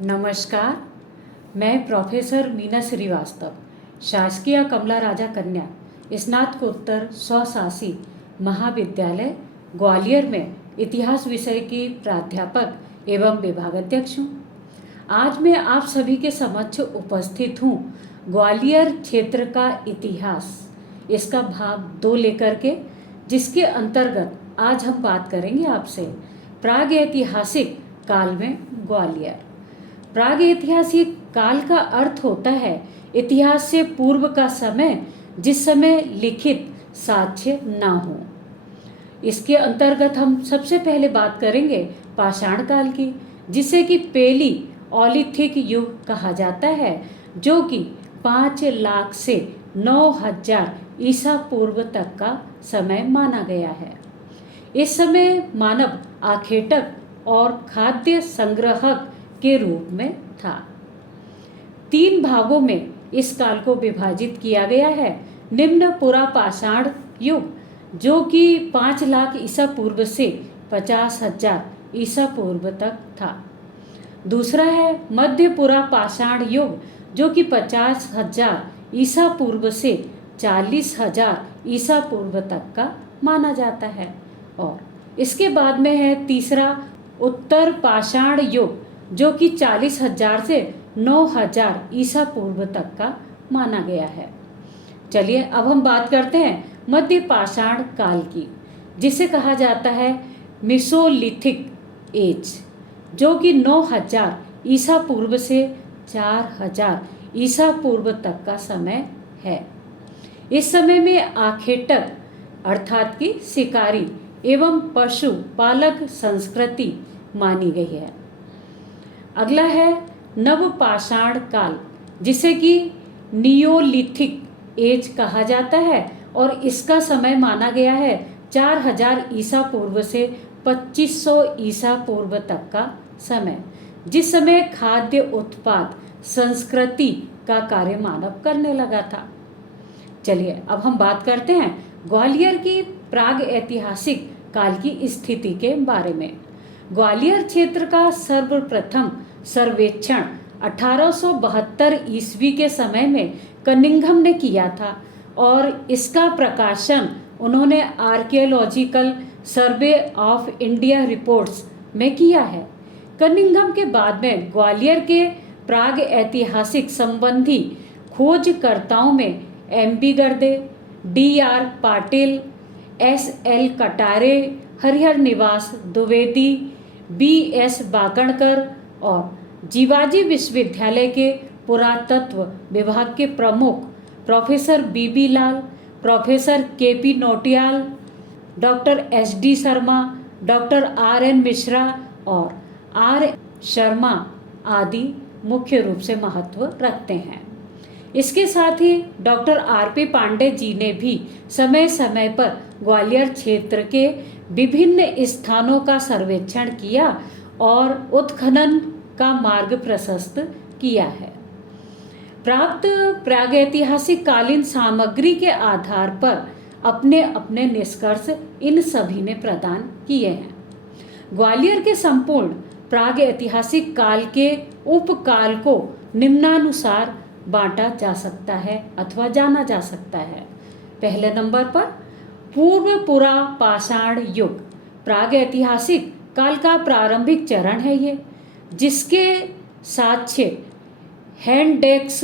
नमस्कार। मैं प्रोफेसर मीना श्रीवास्तव, शासकीय कमला राजा कन्या स्नातकोत्तर स्वशासी महाविद्यालय ग्वालियर में इतिहास विषय की प्राध्यापक एवं विभागाध्यक्ष हूँ। आज मैं आप सभी के समक्ष उपस्थित हूँ ग्वालियर क्षेत्र का इतिहास, इसका भाग 2 लेकर के, जिसके अंतर्गत आज हम बात करेंगे आपसे प्राग ऐतिहासिक काल में ग्वालियर। प्राग ऐतिहासिक काल का अर्थ होता है इतिहास से पूर्व का समय, जिस समय लिखित साक्ष्य ना हो। इसके अंतर्गत हम सबसे पहले बात करेंगे पाषाण काल की, जिसे कि पहली ओलिथिक युग कहा जाता है, जो कि 5 लाख से 9,000 ईसा पूर्व तक का समय माना गया है। इस समय मानव आखेटक और खाद्य संग्रहक के रूप में था। 3 भागों में इस काल को विभाजित किया गया है। निम्न पुरा पाषाण युग, जो कि 5 लाख ईसा पूर्व से 50,000 ईसा पूर्व तक था। दूसरा है मध्य पुरा पाषाण युग, जो कि 50,000 ईसा पूर्व से 40,000 ईसा पूर्व तक का माना जाता है। और इसके बाद में है तीसरा उत्तर पाषाण युग, जो कि 40,000 से 9,000 ईसा पूर्व तक का माना गया है। चलिए अब हम बात करते हैं मध्य पाषाण काल की, जिसे कहा जाता है मेसोलिथिक एज, जो कि 9,000 ईसा पूर्व से 4,000 ईसा पूर्व तक का समय है। इस समय में आखेटक अर्थात कि शिकारी एवं पशु पालक संस्कृति मानी गई है। अगला है नवपाषाण काल, जिसे कि नियोलिथिक एज कहा जाता है, और इसका समय माना गया है 4,000 ईसा पूर्व से 2,500 ईसा पूर्व तक का समय, जिस समय खाद्य उत्पाद संस्कृति का कार्य मानव करने लगा था। चलिए अब हम बात करते हैं ग्वालियर की प्राग ऐतिहासिक काल की स्थिति के बारे में। ग्वालियर क्षेत्र का सर्वप्रथम सर्वेक्षण 1872 ईस्वी के समय में कनिंघम ने किया था, और इसका प्रकाशन उन्होंने archaeological survey of India reports में किया है। कनिंघम के बाद में ग्वालियर के प्राग ऐतिहासिक संबंधी खोजकर्ताओं में M.B. गर्दे, D.R. पाटिल, S.L. कटारे, हरिहर निवास द्विवेदी, B.S. बागणकर और जीवाजी विश्वविद्यालय के पुरातत्व विभाग के प्रमुख professor B.B. Lal, professor K.P. Nautiyal, doctor S.D. Sharma, doctor R.N. Mishra और R. शर्मा आदि मुख्य रूप से महत्व रखते हैं। इसके साथ ही डॉक्टर R.P. पांडे जी ने भी समय समय पर ग्वालियर क्षेत्र के विभिन्न स्थानों का सर्वेक्षण किया और उत्खनन का मार्ग प्रशस्त किया है। प्राप्त प्रागैतिहासिक कालीन सामग्री के आधार पर अपने अपने निष्कर्ष इन सभी ने प्रदान किए हैं। ग्वालियर के संपूर्ण प्राग ऐतिहासिक काल के उपकाल को निम्नानुसार बांटा जा सकता है अथवा जाना जा सकता है। पहले नंबर पर पूर्व पुरा पाषाण युग, प्राग ऐतिहासिक काल का प्रारंभिक चरण है ये, जिसके साक्ष्य हैंडेक्स,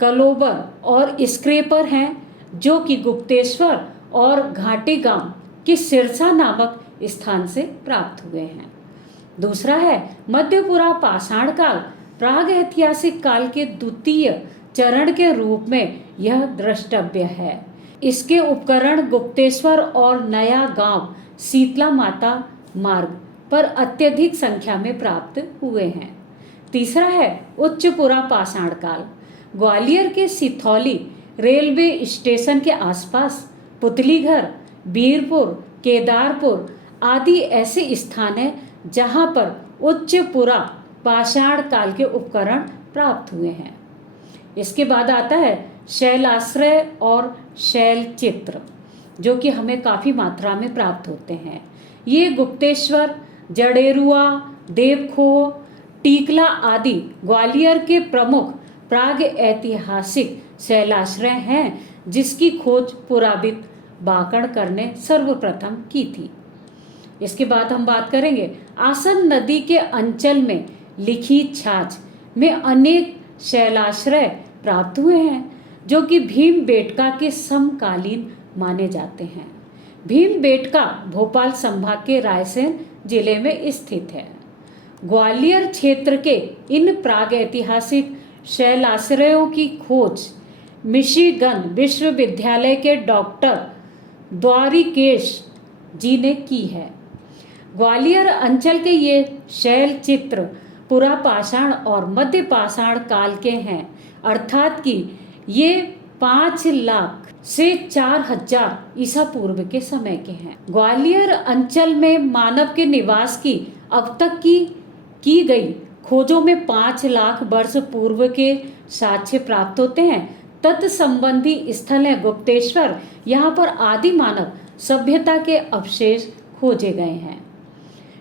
कलोबर और स्क्रेपर हैं, जो कि गुप्तेश्वर और घाटी गांव के सिरसा नामक स्थान से प्राप्त हुए हैं। दूसरा है मध्यपुरा पाषाण काल, प्राग ऐतिहासिक काल के द्वितीय चरण के रूप में यह द्रष्टव्य है। इसके उपकरण गुप्तेश्वर और नया गांव शीतला माता मार्ग पर अत्यधिक संख्या में प्राप्त हुए हैं। तीसरा है उच्चपुरा पाषाण काल, ग्वालियर के सिथौली रेलवे स्टेशन के आसपास पुतलीघर, बीरपुर, केदारपुर आदि ऐसे स्थान हैं जहां पर उच्चपुरा पाषाण काल के उपकरण प्राप्त हुए हैं। इसके बाद आता है शैलाश्रय और शैल चित्र, जो कि हमें काफ़ी मात्रा में प्राप्त होते हैं। ये गुप्तेश्वर, जडेरुआ, देवखो, टीकला आदि ग्वालियर के प्रमुख प्राग ऐतिहासिक शैलाश्रय हैं, जिसकी खोज पुराविद बाकड़कर ने सर्वप्रथम की थी। इसके बाद हम बात करेंगे आसन नदी के अंचल में लिखी छाछ में अनेक शैलाश्रय प्राप्त हुए हैं, जो कि भीमबेटका के समकालीन माने जाते हैं। भीमबेटका भोपाल संभाग के रायसेन जिले में स्थित है। ग्वालियर क्षेत्र के इन प्रागैतिहासिक शैलाश्रयों की खोज मिशिगन विश्वविद्यालय के डॉक्टर द्वारिकेश जी ने की है। ग्वालियर अंचल के ये शैल चित्र पुरापाषाण और मध्य पाषाण काल के हैं, अर्थात कि ये 5 लाख से 4000 ईसा पूर्व के समय के हैं। ग्वालियर अंचल में मानव के निवास की अब तक की गई खोजों में 5 लाख वर्ष पूर्व के साक्ष्य प्राप्त होते हैं। तत्संबंधी स्थल है गुप्तेश्वर, यहाँ पर आदि मानव सभ्यता के अवशेष खोजे गए हैं।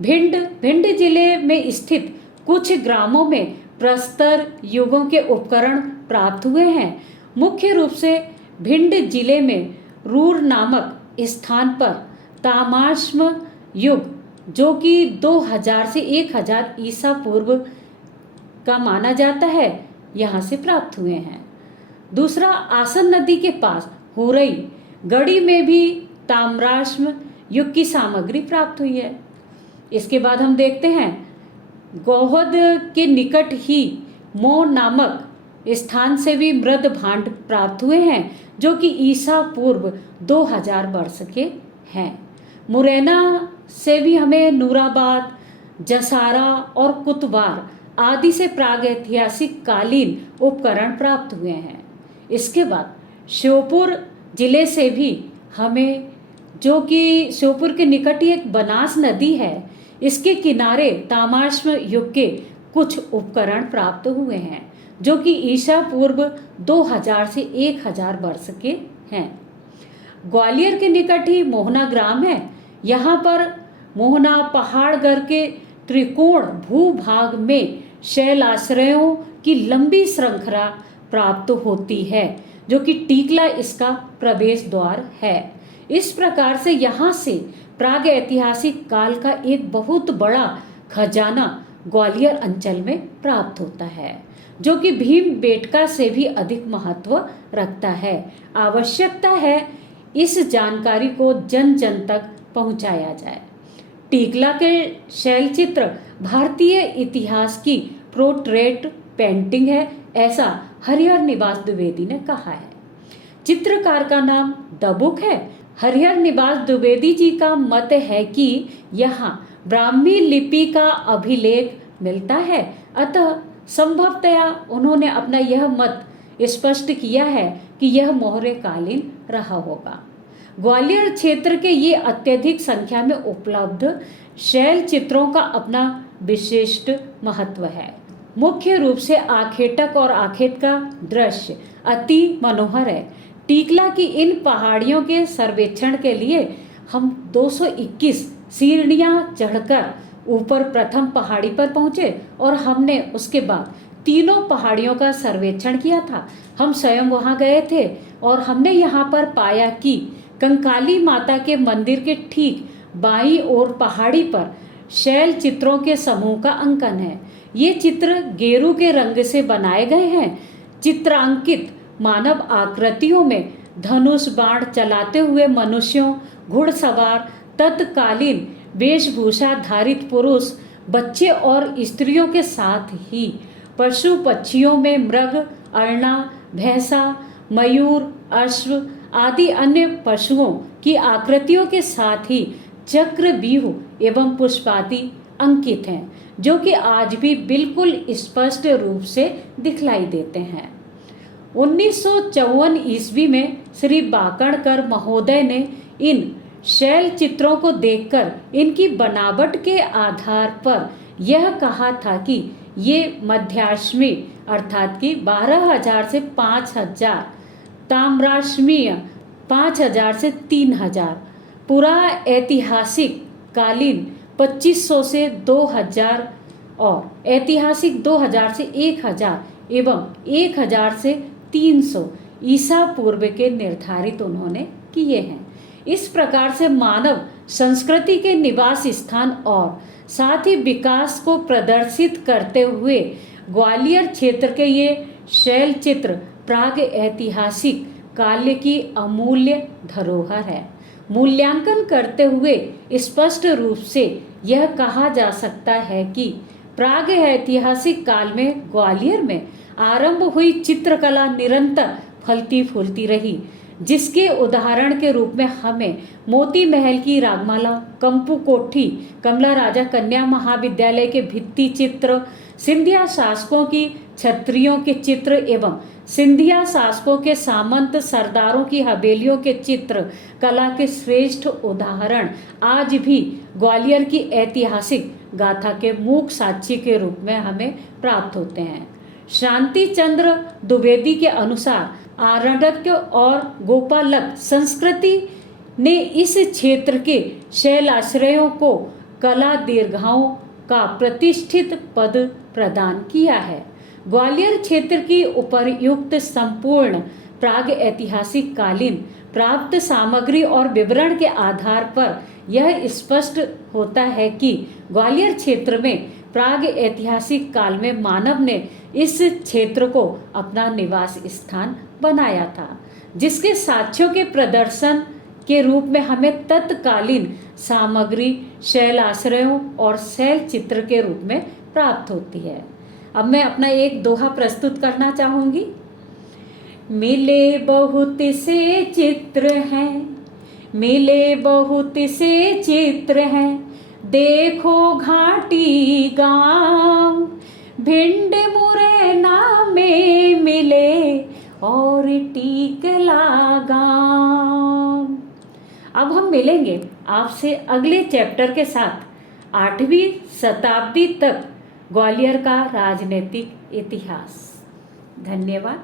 भिंड जिले में स्थित कुछ ग्रामों में प्रस्तर युगों के उपकरण प्राप्त हुए हैं। मुख्य रूप से भिंड जिले में रूर नामक स्थान पर तामाश्म युग, जो कि 2000 से 1000 ईसा पूर्व का माना जाता है, यहाँ से प्राप्त हुए हैं। दूसरा, आसन नदी के पास हुरई गढ़ी में भी ताम्राश्म युग की सामग्री प्राप्त हुई है। इसके बाद हम देखते हैं गोहद के निकट ही मो नामक स्थान से भी मृद भांड प्राप्त हुए हैं, जो कि ईसा पूर्व 2000 वर्ष के हैं। मुरैना से भी हमें नूराबाद, जसारा और कुतवार आदि से प्रागैतिहासिक कालीन उपकरण प्राप्त हुए हैं। इसके बाद श्योपुर जिले से भी हमें, जो कि श्योपुर के निकट ही एक बनास नदी है, इसके किनारे तामाश्म युग के कुछ उपकरण प्राप्त हुए हैं, जो कि ईसा पूर्व 2000 से 1000 वर्ष के हैं। ग्वालियर के निकट ही मोहना ग्राम है। यहाँ पर मोहना पहाड़गढ़ के त्रिकोण भूभाग में शैलाश्रयों की लंबी श्रृंखला प्राप्त होती है, जो कि टीकला इसका प्रवेश द्वार है। इस प्रकार से यहाँ से प्राग ऐतिहासिक काल का एक बहुत बड़ा खजाना ग्वालियर अंचल में प्राप्त होता है, जो कि भीमबेटका से भी अधिक महत्व रखता है। आवश्यकता है इस जानकारी को जन जन तक पहुंचाया जाए। टीकला के शैल चित्र भारतीय इतिहास की पोर्ट्रेट पेंटिंग है, ऐसा हरिहर निवास द्विवेदी ने कहा है। चित्रकार का नाम दबुक है। हरिहर निवास द्विवेदी जी का मत है कि यहाँ ब्राह्मी लिपि का अभिलेख मिलता है, अतः संभवतया उन्होंने अपना यह मत स्पष्ट किया है कि यह मौर्य कालीन रहा होगा। ग्वालियर क्षेत्र के ये अत्यधिक संख्या में उपलब्ध शैल चित्रों का अपना विशिष्ट महत्व है। मुख्य रूप से आखेटक और आखेट का दृश्य अति मनोहर है। टीकला की इन पहाड़ियों के सर्वेक्षण के लिए हम 221 सीढ़ियां चढ़कर ऊपर प्रथम पहाड़ी पर पहुंचे और हमने उसके बाद तीनों पहाड़ियों का सर्वेक्षण किया था। हम स्वयं वहां गए थे और हमने यहाँ पर पाया कि कंकाली माता के मंदिर के ठीक बाईं ओर पहाड़ी पर शैल चित्रों के समूह का अंकन है। ये चित्र गेरू के रंग से बनाए गए हैं। चित्रांकित मानव आकृतियों में धनुष बाण चलाते हुए मनुष्यों, घुड़सवार, तत्कालीन वेशभूषा धारित पुरुष, बच्चे और स्त्रियों के साथ ही पशु पक्षियों में मृग, अरना, भैंसा, मयूर, अश्व आदि अन्य पशुओं की आकृतियों के साथ ही चक्रव्यूह एवं पुष्पादि अंकित हैं, जो कि आज भी बिल्कुल स्पष्ट रूप से दिखलाई देते हैं। 1954 ईस्वी में श्री बाकड़कर महोदय ने इन शैल चित्रों को देखकर इनकी बनावट के आधार पर यह कहा था कि ये मध्याश्मी अर्थात कि 12000 से 5000, ताम्राश्मीय 5000 से 3000, पुरा ऐतिहासिक कालीन 2500 से 2000 और ऐतिहासिक 2000 से 1000 एवं 1000 से 300 ईसा पूर्व के निर्धारित उन्होंने किए हैं। इस प्रकार से मानव संस्कृति के निवास स्थान और साथ ही विकास को प्रदर्शित करते हुए ग्वालियर क्षेत्र के ये शैल चित्र प्राग ऐतिहासिक काल की अमूल्य धरोहर है। मूल्यांकन करते हुए स्पष्ट रूप से यह कहा जा सकता है कि प्राग ऐतिहासिक काल में ग्वालियर में आरंभ हुई चित्रकला निरंतर फलती फूलती रही, जिसके उदाहरण के रूप में हमें मोती महल की रागमाला, कंपू कोठी, कमला राजा कन्या महाविद्यालय के भित्ति चित्र, सिंधिया शासकों की छत्रियों के चित्र एवं सिंधिया शासकों के सामंत सरदारों की हवेलियों के चित्र कला के श्रेष्ठ उदाहरण आज भी ग्वालियर की ऐतिहासिक गाथा के मूक साक्षी के रूप में हमें प्राप्त होते हैं। शांति चंद्र द्विवेदी के अनुसार आरण्यक और गोपालक संस्कृति ने इस क्षेत्र के शैलाश्रयों को कला दीर्घाओं का प्रतिष्ठित पद प्रदान किया है। ग्वालियर क्षेत्र की उपर्युक्त संपूर्ण प्राग ऐतिहासिक कालीन प्राप्त सामग्री और विवरण के आधार पर यह स्पष्ट होता है कि ग्वालियर क्षेत्र में प्राग ऐतिहासिक काल में मानव ने इस क्षेत्र को अपना निवास स्थान बनाया था, जिसके साक्ष्यों के प्रदर्शन के रूप में हमें तत्कालीन सामग्री शैलाश्रयों और शैल चित्र के रूप में प्राप्त होती है। अब मैं अपना एक दोहा प्रस्तुत करना चाहूँगी। मिले बहुत से चित्र हैं, मिले बहुत से चित्र हैं, देखो घाटी गांव, भिंड मुरैना में मिले और टीकला गांव। अब हम मिलेंगे आपसे अगले चैप्टर के साथ 8वीं शताब्दी तक ग्वालियर का राजनीतिक इतिहास। धन्यवाद।